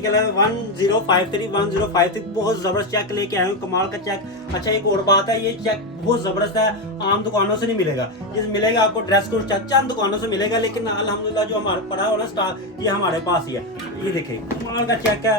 Article है 1053 बहुत जबरदस्त चेक लेके आए हूँ, कमाल का चेक। अच्छा एक और बात है, ये चेक बहुत जबरदस्त है, आम दुकानों से नहीं मिलेगा। ये मिलेगा आपको ड्रेस कोड चेक चंद दुकानों से मिलेगा, लेकिन अल्हम्दुलिल्लाह जो हमारे पड़ा हो ना स्टॉक, ये हमारे पास ही है। ये देखें कमाल का चेक है,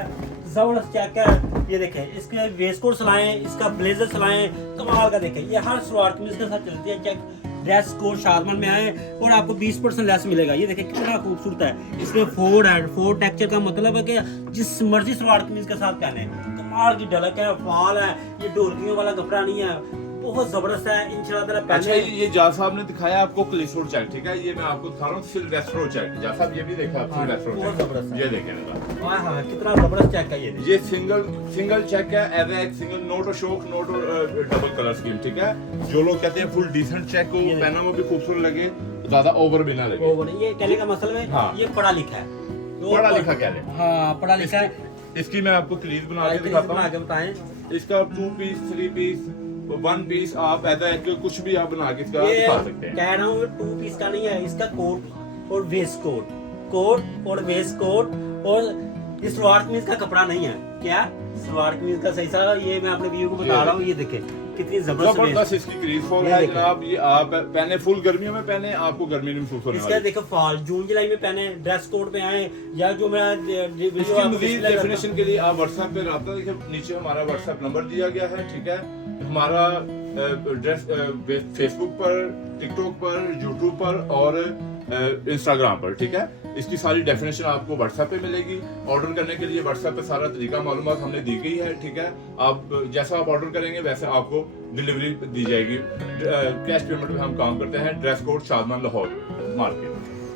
जबरदस्त चेक है। ये देखें इसके वेस्ट कोट सिलाएं, इसका ब्लेजर सिलाएं, कमाल का। देखें ये हर सलवार कमीज के साथ चलती है। चेक ड्रेस कोड शादमान में आए और आपको 20% लेस मिलेगा। ये देखें कितना खूबसूरत है। इसमें फोर टेक्सचर का मतलब है कि जिस मर्जी सलवार कमीज के साथ पहने, कमाल की झलक है, फाल है। ये ढोलकियों वाला कपड़ा नहीं है, बहुत जबरदस्त है। इंशाल्लाह पहले अच्छा ये जाज साहब ने दिखाया आपको क्लिसोड चेक, ठीक है, ये मैं आपको दिखा रहा हूँ सिल्वेस्ट्रो चेक। जाज साहब ये भी देखा आप सिल्वेस्ट्रो बहुत जबरदस्त चेक, है। ये देखें ना, हाँ कितना जबरदस्त चेक है ये सिंगल चेक है, एज एक single, note Ashok, note double colour scheme, ठीक है। जो लोग कहते हैं फुल डिसेंट चेक को पहना में भी खूबसूरत लगे, ज्यादा ओवर भी ना लगे। ये कहने का मतलब है, हाँ। ये पढ़ा लिखा है, पढ़ा लिखा क्या है? हाँ पढ़ा लिखा है। इसकी मैं आपको क्लीज बना के दिखाता हूँ। आगे बताएं। इसका 2 पीस, 3 पीस, 1 पीस आप ऐसा है कि कुछ भी आप बना के इसका ये दिखा सकते हैं। कह रहा हूँ 2 पीस का नहीं है, इसका कोट और वेस्ट कोट और वेस्ट कोट, और इस सलवार कमीज का कपड़ा नहीं है। क्या सलवार कमीज का सही सा, ये मैं अपने व्यू को बता रहा हूँ। ये देखे कितनी जबरदस्त इसकी क्रीज फॉल है जनाब। ये आप पहने फुल गर्मियों में पहने, आपको गर्मी नहीं महसूस होने इसका वाली। देखो फॉल जून जुलाई में पहने, ड्रेस कोड पे आए, या जो मेरा इसकी मजीद डेफिनेशन के लिए आप व्हाट्सएप पे रब्ता, देखिए नीचे हमारा व्हाट्सएप नंबर दिया गया है, ठीक है। हमारा ड्रेस फेसबुक पर, टिकटॉक पर, यूट्यूब पर और इंस्टाग्राम पर, ठीक है। इसकी सारी डेफिनेशन आपको व्हाट्सएप पे मिलेगी। ऑर्डर करने के लिए व्हाट्सएप पे सारा तरीका मालूमात हमने दी गई है, ठीक है। आप जैसा आप ऑर्डर करेंगे वैसे आपको डिलीवरी दी जाएगी। कैश पेमेंट में हम काम करते हैं। Dress code Shadman Lahore market.